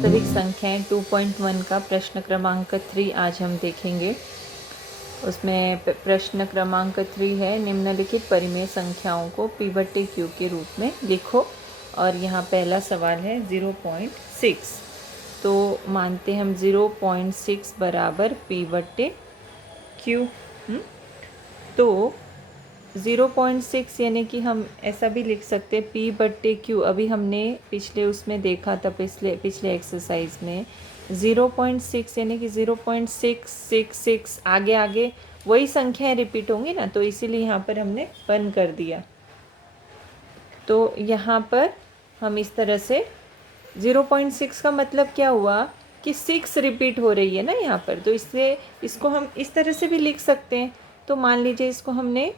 वास्तविक संख्याएं 2.1 का प्रश्न क्रमांक 3 आज हम देखेंगे। उसमें प्रश्न क्रमांक 3 है, निम्नलिखित परिमेय संख्याओं को p/q के रूप में लिखो। और यहाँ पहला सवाल है 0.6। तो मानते हम 0.6 बराबर p/q। तो 0.6 यानी कि हम ऐसा भी लिख सकते हैं p/q। अभी हमने पिछले उसमें देखा था, पिछले एक्सरसाइज में 0.6 यानी कि 0.666 आगे आगे वही संख्याएं रिपीट होंगी ना, तो इसीलिए यहाँ पर हमने 1 कर दिया। तो यहाँ पर हम इस तरह से 0.6 का मतलब क्या हुआ कि 6 रिपीट हो रही है ना यहाँ पर, तो इससे इसको हम इस तरह से भी लिख सकते हैं। तो मान लीजिए इसको हमने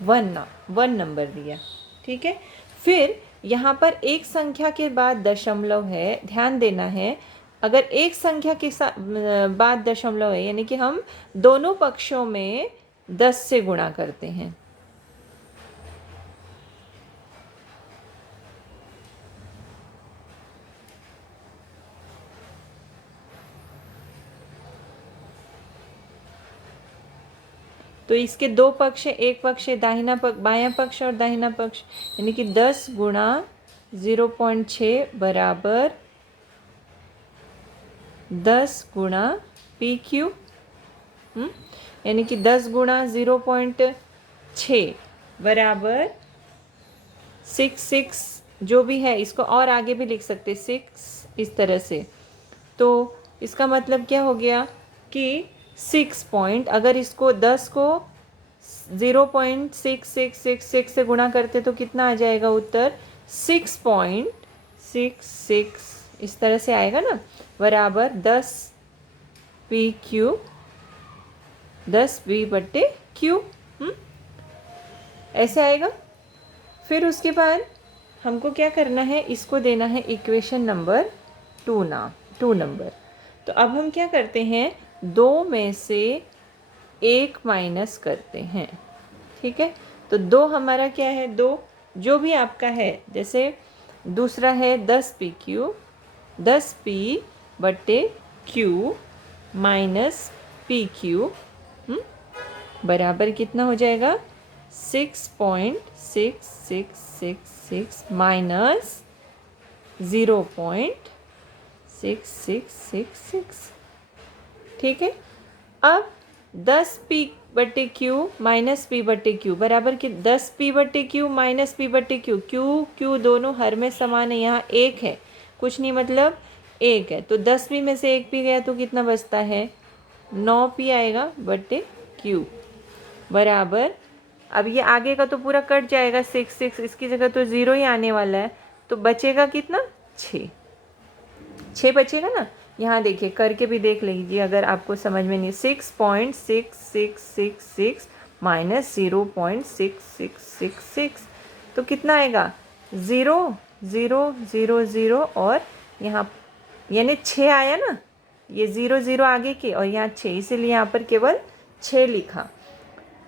1 नंबर दिया, ठीक है। फिर यहाँ पर एक संख्या के बाद दशमलव है, ध्यान देना है। अगर एक संख्या के बाद दशमलव है यानी कि हम दोनों पक्षों में 10 से गुणा करते हैं। तो इसके दो पक्ष है, एक पक्ष है दाहिना पक्ष, बायां पक्ष और दाहिना पक्ष, यानी कि 10 गुणा 0.6 बराबर 10 गुणा PQ। यानी कि 10 गुणा 0.6 बराबर 6 जो भी है, इसको और आगे भी लिख सकते 6 इस तरह से। तो इसका मतलब क्या हो गया कि 6 पॉइंट, अगर इसको 10 को 0.6666 से गुणा करते तो कितना आ जाएगा उत्तर 6.66 इस तरह से आएगा ना, बराबर 10 PQ 10 p/q ऐसे आएगा। फिर उसके बाद हमको क्या करना है, इसको देना है इक्वेशन नंबर 2 नंबर। तो अब हम क्या करते हैं, 2 में से 1 माइनस करते हैं, ठीक है। तो 2 हमारा क्या है, 2 जो भी आपका है, जैसे दूसरा है 10 PQ 10 p/q माइनस PQ बराबर कितना हो जाएगा 6.6666 माइनस 0.6666, ठीक है। अब 10 p/q माइनस p/q बराबर कि 10 p/q माइनस p/q, q दोनों हर में समान है, यहाँ 1 है, कुछ नहीं मतलब 1 है। तो 10 p में से 1 p गया तो कितना बचता है 9 p आएगा /q बराबर। अब ये आगे का तो पूरा कट जाएगा 6 इसकी जगह तो 0 ही आने वाला है, तो बचेगा कितना 6 बचेगा ना। यहाँ देखिए करके भी देख लीजिए अगर आपको समझ में नहीं। 6.6666 माइनस 0.6666 तो कितना आएगा 0 और यहाँ यानी 6 आया ना, ये 0 आगे के और यहाँ 6, इसीलिए यहाँ पर केवल 6 लिखा।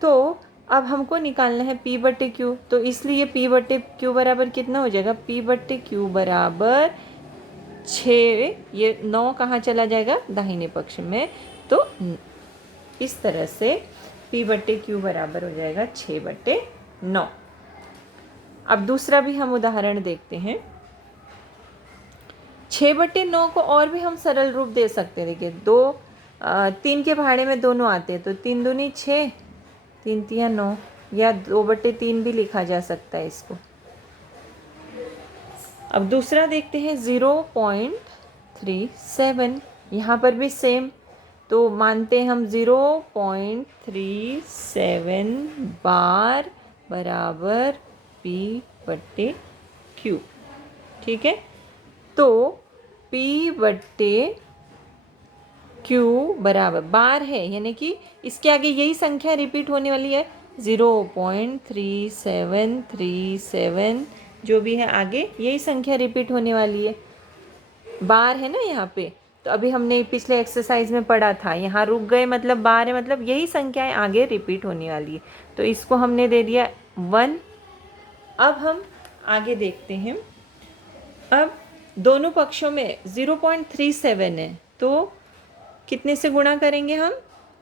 तो अब हमको निकालना है p/q, तो इसलिए p/q बराबर कितना हो जाएगा, p/q बराबर 6, ये 9 कहाँ चला जाएगा दाहिने पक्ष में, तो इस तरह से p/q बराबर हो जाएगा 6/9। अब दूसरा भी हम उदाहरण देखते हैं। 6/9 को और भी हम सरल रूप दे सकते हैं। देखिए 3 के भाड़े में दोनों आते हैं, तो 3 दूनी 6 3 तिया 9, या 2/3 भी लिखा जा सकता है इसको। अब दूसरा देखते हैं 0.37, यहाँ पर भी सेम। तो मानते हैं हम 0.37 बार बराबर p/q, ठीक है। तो p/q बराबर बार है, यानी कि इसके आगे यही संख्या रिपीट होने वाली है 0.3737, जो भी है आगे यही संख्या रिपीट होने वाली है, बार है ना यहाँ पे। तो अभी हमने पिछले एक्सरसाइज में पढ़ा था, यहाँ रुक गए मतलब बार है, मतलब यही संख्याएं आगे रिपीट होने वाली है। तो इसको हमने दे दिया 1। अब हम आगे देखते हैं। अब दोनों पक्षों में 0.37 है, तो कितने से गुणा करेंगे हम?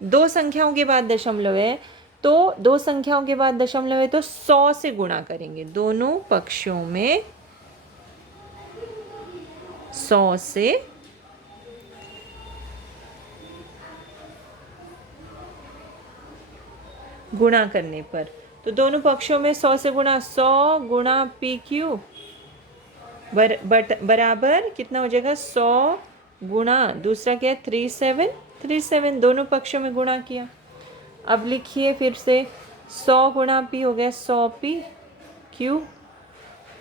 दो संख्याओं के बाद दशमलव है, तो दो संख्याओं के बाद दशमलव है तो 100 से गुणा करेंगे। दोनों पक्षों में 100 से गुणा करने पर, तो दोनों पक्षों में 100 से गुणा, 100 गुणा पी क्यू बराबर कितना हो जाएगा? 100 गुणा दूसरा क्या है? 37 दोनों पक्षों में गुणा किया। अब लिखिए फिर से, 100 गुणा पी हो गया 100 पी क्यू,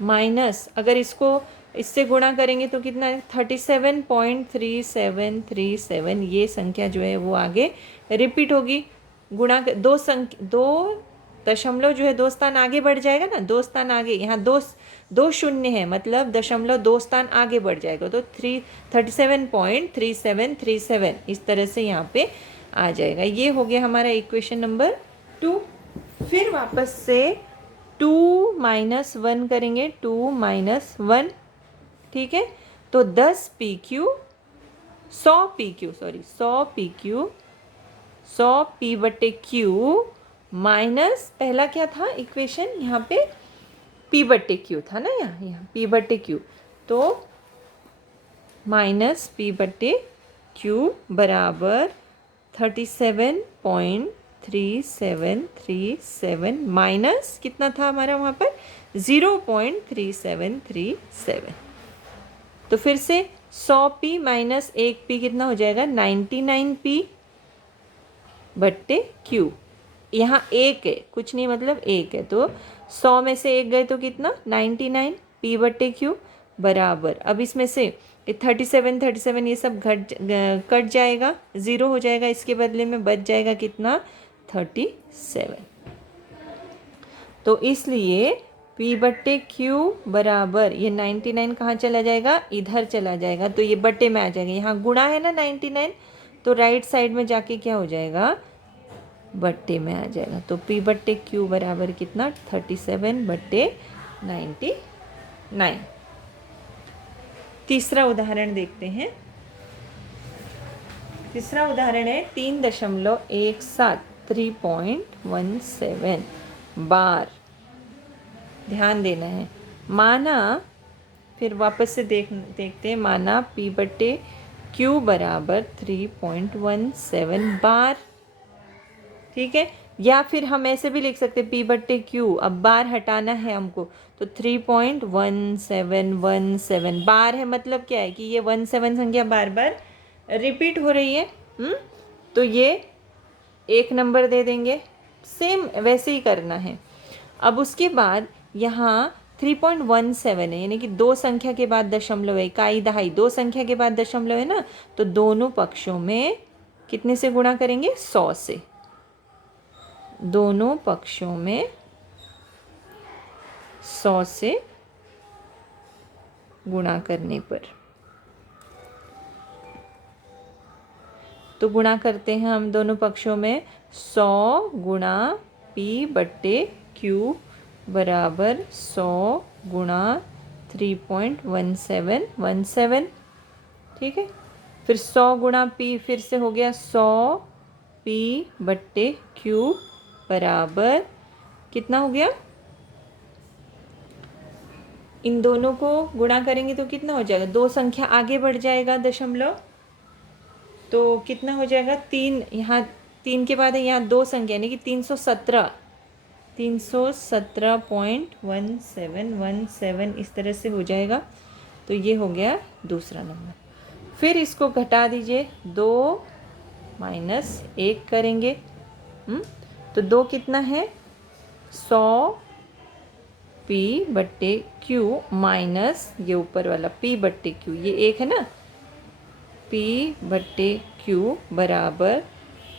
माइनस अगर इसको इससे गुणा करेंगे तो कितना है? 37.3737। ये संख्या जो है वो आगे रिपीट होगी। गुणा दो दशमलव जो है दो स्थान आगे बढ़ जाएगा ना, दो स्थान आगे, यहाँ दो शून्य है मतलब दशमलव दो स्थान आगे बढ़ जाएगा, तो 37.3737 इस तरह से यहाँ पे आ जाएगा। ये हो गया हमारा इक्वेशन नंबर 2। फिर वापस से 2 - 1 करेंगे, 2 - 1, ठीक है। तो 10 P Q 100 P Q, sorry 100 P Q 100 P बटे क्यू माइनस पहला क्या था इक्वेशन, यहाँ पे पी बटे क्यू था ना, यहाँ पी बटे क्यू, तो माइनस पी बटे क्यू बराबर 37.3737 माइनस कितना था हमारा वहाँ पर? 0.3737। तो फिर से 100 पी माइनस 1 पी कितना हो जाएगा? 99 पी बट्टे क्यू। यहाँ एक है, कुछ नहीं मतलब एक है, तो 100 में से एक गए तो कितना? 99 पी बट्टे क्यू बराबर, अब इसमें से 37 ये सब कट जाएगा, ज़ीरो हो जाएगा, इसके बदले में बच जाएगा कितना? 37। तो इसलिए पी बट्टे क्यू बराबर ये 99 कहाँ चला जाएगा? इधर चला जाएगा, तो ये बट्टे में आ जाएगा। यहाँ गुणा है ना 99, तो राइट साइड में जाके क्या हो जाएगा? बट्टे में आ जाएगा। तो पी बट्टे क्यू बराबर कितना? 37/99। तीसरा उदाहरण देखते हैं। तीसरा उदाहरण है 3.17 3.17 बार। ध्यान देना है। माना, फिर वापस से देखते हैं, माना पी बट्टे क्यू बराबर 3.17 बार, ठीक है। या फिर हम ऐसे भी लिख सकते हैं पी बट्टे क्यू, अब बार हटाना है हमको, तो 3.1717 बार है, मतलब क्या है कि ये 17 संख्या बार बार रिपीट हो रही है। तो ये एक नंबर दे देंगे, सेम वैसे ही करना है। अब उसके बाद यहाँ 3.17 है, यानी कि दो संख्या के बाद दशमलव है, इकाई दहाई दो संख्या के बाद दशमलव है ना, तो दोनों पक्षों में कितने से गुणा करेंगे? 100 से। दोनों पक्षों में 100 से गुणा करने पर, तो गुणा करते हैं हम दोनों पक्षों में। 100 गुणा पी बट्टे क्यू बराबर 100 गुणा 3.1717, ठीक है। फिर 100 गुणा पी फिर से हो गया 100 पी बट्टे क्यू बराबर कितना हो गया? इन दोनों को गुणा करेंगे तो कितना हो जाएगा? दो संख्या आगे बढ़ जाएगा दशमलव, तो कितना हो जाएगा? 3, यहाँ 3 के बाद है यहाँ दो संख्या, यानी कि 317.1717 इस तरह से हो जाएगा। तो ये हो गया दूसरा नंबर। फिर इसको घटा दीजिए, 2 - 1 करेंगे, तो 2 कितना है? 100 पी बट्टे क्यू माइनस ये ऊपर वाला पी बट्टे क्यू, ये एक है ना, पी बट्टे क्यू बराबर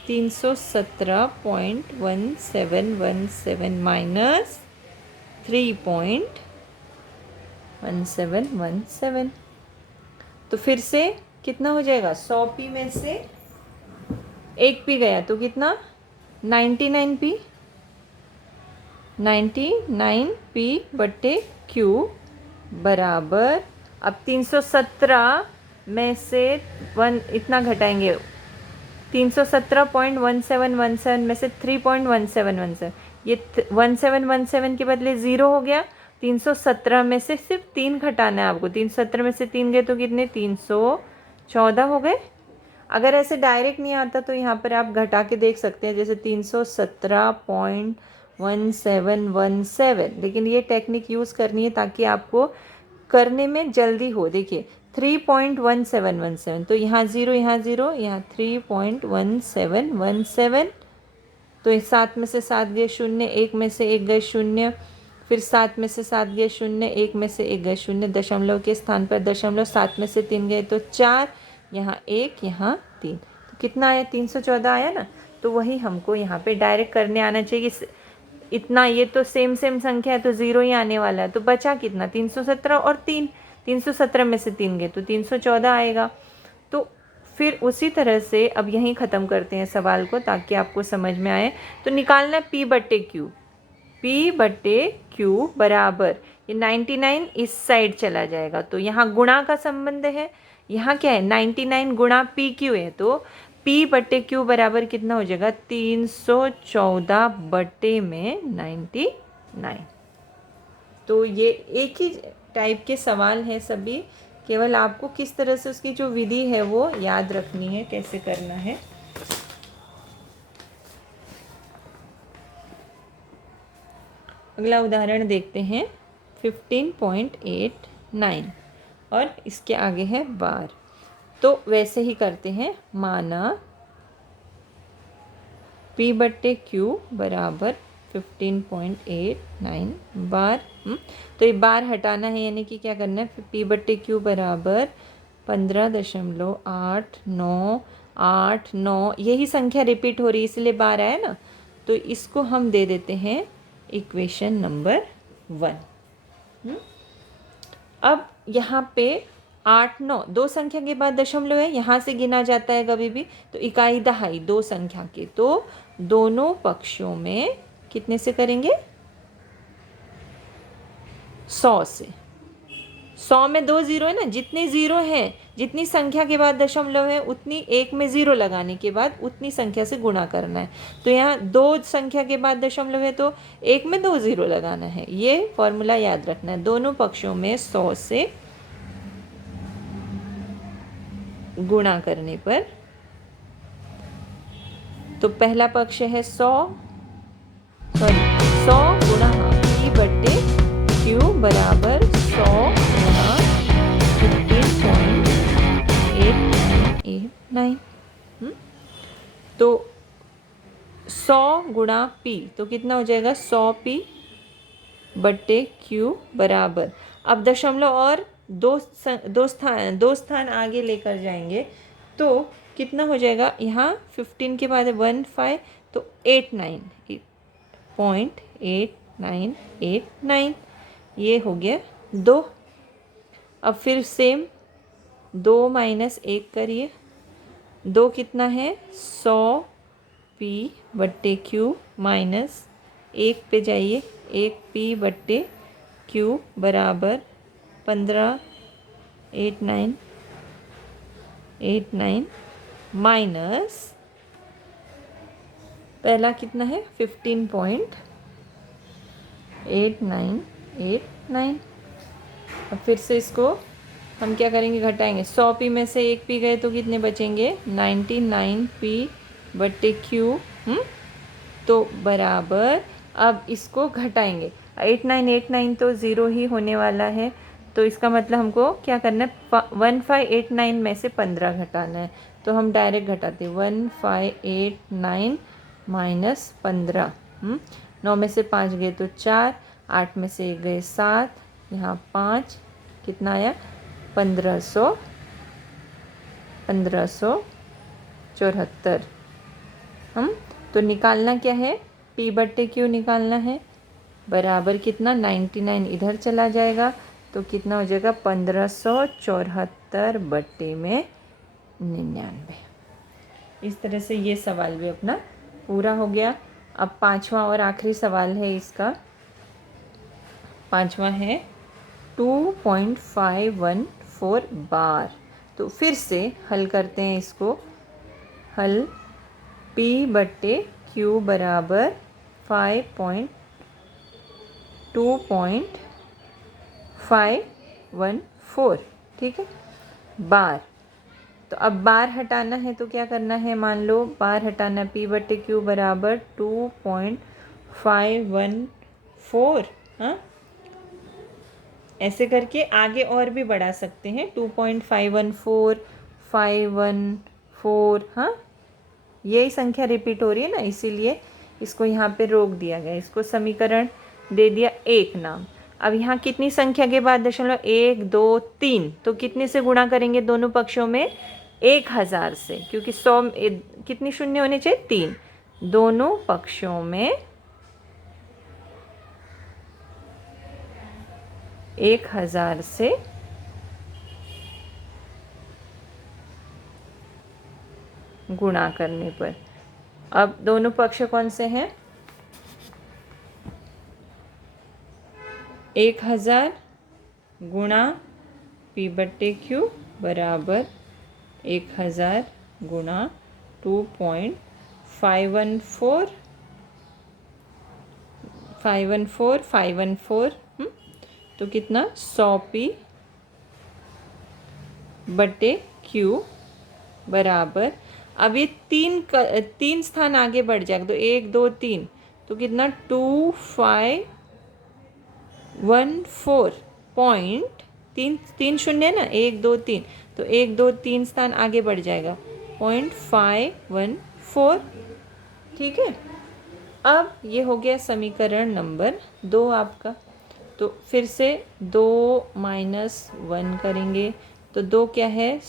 317.1717 माइनस 3.1717। तो फिर से कितना हो जाएगा? 100 पी में से एक पी गया तो कितना? 99 पी, 99 पी बट्टे क्यू बराबर, अब 317 में से वन इतना घटाएंगे, 317.1717 में से 3.1717, ये 1717 के बदले 0 हो गया। 317 में से सिर्फ 3 घटाना है आपको, 317 में से 3 गए तो कितने, 314 हो गए। अगर ऐसे डायरेक्ट नहीं आता तो यहाँ पर आप घटा के देख सकते हैं, जैसे 317.1717, लेकिन ये टेक्निक यूज़ करनी है ताकि आपको करने में जल्दी हो। देखिए 3.1717, तो यहाँ 0, यहाँ 0, यहाँ 3.1717, तो 7 में से 7 गए 0, 1 में से 1 गए 0, फिर 7 में से 7 गए 0, 1 में से 1 गए 0, दशमलव के स्थान पर दशमलव, 7 में से 3 गए तो 4, यहाँ 1, यहाँ 3, तो कितना आया, 314 आया ना। तो वही हमको यहाँ पे डायरेक्ट करने आना चाहिए। इतना, ये तो सेम संख्या है तो 0 ही आने वाला है, तो बचा कितना, 317 और 3, 317 में से 3 गए तो 314 आएगा। तो फिर उसी तरह से अब यहीं ख़त्म करते हैं सवाल को ताकि आपको समझ में आए। तो निकालना है P/Q, P/Q बराबर, ये 99 इस साइड चला जाएगा, तो यहाँ गुणा का संबंध है, यहाँ क्या है 99 गुणा PQ है, तो P/Q बराबर कितना हो जाएगा, 314 बटे में 99। तो ये एक ही टाइप के सवाल हैं सभी, केवल आपको किस तरह से उसकी जो विधि है वो याद रखनी है, कैसे करना है। अगला उदाहरण देखते हैं 15.89 और इसके आगे है बार। तो वैसे ही करते हैं, माना P/Q बराबर 15.89 बार। तो ये बार हटाना है, यानी कि क्या करना है, P/Q बराबर 15.8989, यही संख्या रिपीट हो रही है इसलिए बार आया ना। तो इसको हम दे देते हैं इक्वेशन नंबर 1। अब यहाँ पे 8 9 दो संख्या के बाद दशमलव है, यहाँ से गिना जाता है कभी भी, तो इकाई दहाई दो संख्या के, तो दोनों पक्षों में कितने से करेंगे, 100 से। 100 में 2 0 है ना, जितने 0 हैं, जितनी संख्या के बाद दशमलव है उतनी एक में 0 लगाने के बाद उतनी संख्या से गुणा करना है। तो यहाँ 2 संख्या के बाद दशमलव है तो एक में 2 0 लगाना है, ये फॉर्मूला याद रखना है। दोनों पक्षों में 100 से गुणा करने पर, तो पहला पक्ष है 100 गुणा P/Q बराबर 100 गुणा 15.89। तो 100 गुणा P तो कितना हो जाएगा, 100P/Q बराबर, अब दशमलव और दो स्थान आगे लेकर जाएंगे तो कितना हो जाएगा, यहाँ 15 के बाद 15, तो 89.8989, ये हो गया 2। अब फिर सेम 2 - 1 करिए, 2 कितना है, 100P/Q माइनस 1 पे जाइए, 1P/Q बराबर 15.8989 माइनस पहला कितना है 15.8989। अब फिर से इसको हम क्या करेंगे, घटाएंगे, 100P में से 1P गए तो कितने बचेंगे, 99P/Q। तो बराबर, अब इसको घटाएंगे, 8989 तो 0 ही होने वाला है, तो इसका मतलब हमको क्या करना है, 1589 में से 15 घटाना है। तो हम डायरेक्ट घटाते, 1589 माइनस 15, 9 में से 5 गए तो 4, 8 में से 1 गए 7, यहाँ 5, कितना आया, 1574। तो निकालना क्या है, P/Q निकालना है, बराबर कितना, 99 इधर चला जाएगा तो कितना हो जाएगा, 1574 बटे में 99। इस तरह से ये सवाल भी अपना पूरा हो गया। अब पांचवा और आखिरी सवाल है इसका, पांचवा है 2.514 बार। तो फिर से हल करते हैं इसको। हल P/Q बराबर 2.514, ठीक है, बार। तो अब बार हटाना है तो क्या करना है, मान लो बार हटाना, P/Q बराबर 2.514। हाँ, ऐसे करके आगे और भी बढ़ा सकते हैं, 2.514, 514। हाँ, यही संख्या रिपीट हो रही है ना, इसीलिए इसको यहाँ पे रोक दिया गया, इसको समीकरण दे दिया एक नाम। अब यहाँ कितनी संख्या के बाद दशमलव, 1 2 3, तो कितने से गुणा करेंगे दोनों पक्षों में, 1000 से, क्योंकि 100 कितनी शून्य होने चाहिए, 3। दोनों पक्षों में 1000 से गुणा करने पर। अब दोनों पक्ष कौन से हैं, 1000 गुणा P/Q बराबर 1000 गुणा 2.514, 514, तो कितना, 100 P/Q बराबर, अब ये तीन स्थान आगे बढ़ जाएगा, तो 1 2 3, तो कितना, 2514 पॉइंट, तीन शून्य है ना, 1 2 3, तो 1 2 3 स्थान आगे बढ़ जाएगा, 0.514, ठीक है। अब ये हो गया समीकरण नंबर 2 आपका। तो फिर से 2 - 1 करेंगे, तो 2 क्या है,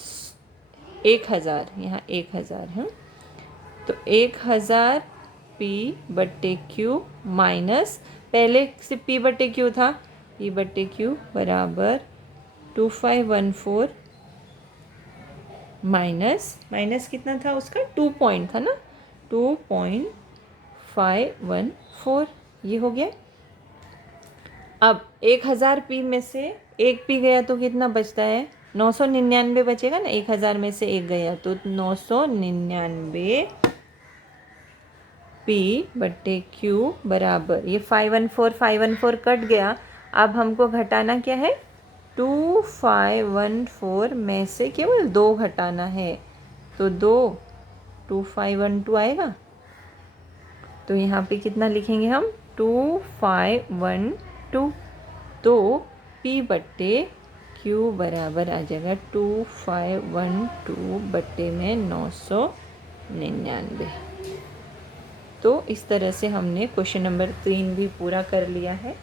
1000, यहाँ 1000 है, तो 1000 P/Q माइनस, पहले से P/Q था, P/Q बराबर 2514 माइनस कितना था उसका, 2 पॉइंट था ना, 2.514, ये हो गया। अब 1000 P में से एक P गया तो कितना बचता है, 999 बचेगा ना, 1000 में से एक गया तो 999 P/Q बराबर, ये 514 कट गया। अब हमको घटाना क्या है, 2514 में से केवल 2 घटाना है, तो 2512 आएगा। तो यहाँ पे कितना लिखेंगे हम, 2512, तो P/Q बराबर आ जाएगा 2512 बट्टे में 999। तो इस तरह से हमने क्वेश्चन नंबर 3 भी पूरा कर लिया है।